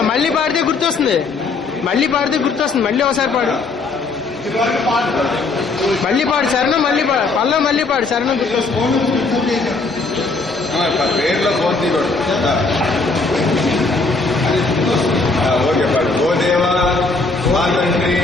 మళ్ళీ పాడితే గుర్తొస్తుంది, మళ్ళీ పాడితే గుర్తొస్తుంది. మళ్ళీ ఒకసారి పాడు, మళ్ళీ పాడు శరణం, మళ్ళీ పాడు పల్లె, మళ్ళీ పాడు శరణం గుర్తొస్తుంది. ఓకే పాడు. ఓ దేవా మా తండ్రి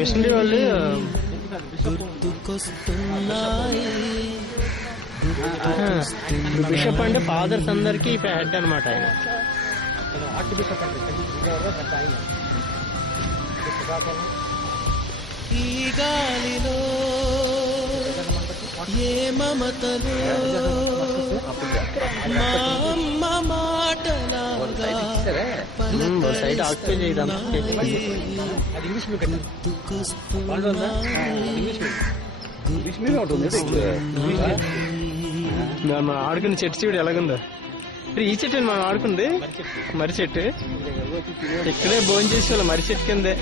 మిషనరీ వాళ్ళు బిషప్ అంటే ఫాదర్స్ అందరికి హెడ్ అనమాట ఆయన. ఈ గాలిలో ఏ మమతలో మా అమ్మ మాటలాగా సైడ్ ఆక్యుపై చేద్దాం. మనం ఆడుకున్న చెట్టు చూడు ఎలాగుందో. ఈ చెట్టు మనం ఆడుకుంది మర్రి చెట్టు. ఇక్కడే భోజనం చేసే వాళ్ళ మర్రి చెట్టు కిందే.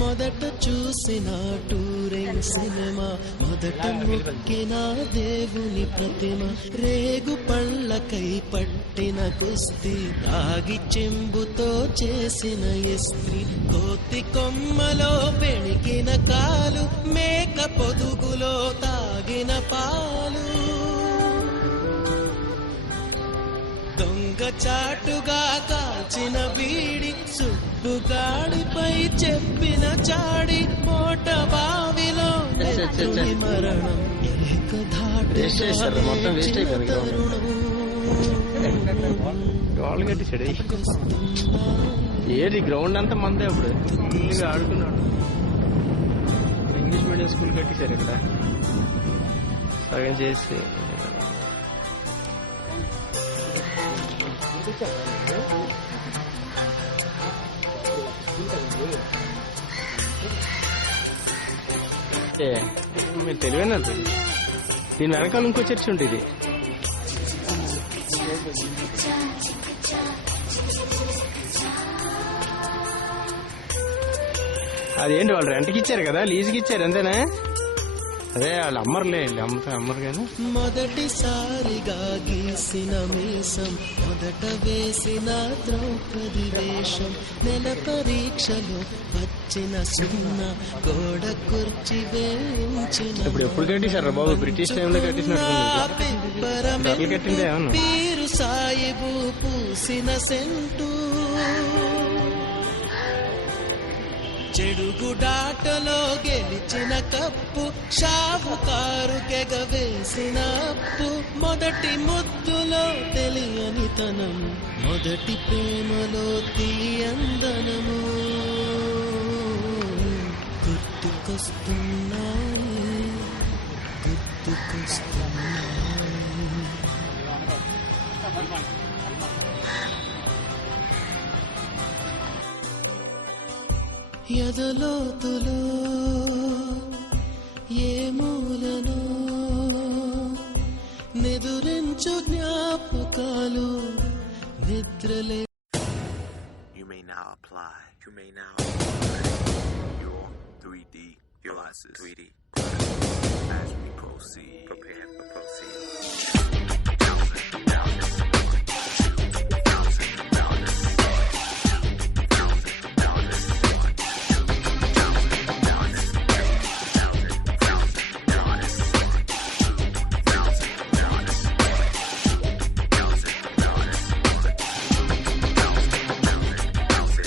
మొదట చూసిన టూరింగ్ సినిమా, మొదట మొక్కిన దేవుని ప్రతిమ, రేగు పళ్ళకై పట్టిన కుస్తీ, రాగి చెంబుతో చేసిన ఇస్త్రీ, కోతి కొమ్మలో పెణికిన కాలు, మేక పొదుగులో తాగిన పాలు, దొంగ చాటుగా కాల్చిన బీడి, చెడ్డుగాడిపై చెప్పిన చాడి మోట బావిలో నెత్తుని మరణం వేసేసారు, మొత్తం వేస్ట్ అయిపోయింది గోళ్ళు కట్టేసాడు. ఏది గ్రౌండ్ అంతా మందే అప్పుడు ఫుల్గా ఆడుకున్నాడు. ఇంగ్లీష్ మీడియం స్కూల్ కట్టేశారు ఇక్కడ సగం చేసి. మీరు తెలివైన దీని వెనకాల ఇంకో చర్చి ఉంటుంది. అదేంటి వాళ్ళు రెంట్కి ఇచ్చారు కదా, లీజుకి ఇచ్చారు అంతేనా? అదే వాళ్ళు అమ్మరులే, అమ్మరు కదా. మొదటిసారిగా గీసిన మీసం, మొదట వేసిన ద్రౌపది వేషం, నెల పరీక్షలో వచ్చిన సున్నా, గోడ కుర్చీ వేయించిన. ఇప్పుడు ఎప్పుడు కట్టేశారు బాబు? బ్రిటిష్ టైంలో కట్టినట్టు కట్టిందే. పీరు సాయిబు పూసిన సెంటు, చెడుగుడాటలో గెలిచిన కప్పు, షావుకారు కెగవేసిన అప్పు, మొదటి ముద్దులో తెలియనితనం, మొదటి ప్రేమలో తీయందనము గుర్తుకొస్తున్నాయి, గుర్తుకొస్తున్నాయి. ఎదలోతులో ఏ మూలను నిదురించు జ్ఞాపకాలు నిద్రలే. You may now apply. You may now apply your 3D glasses. 3D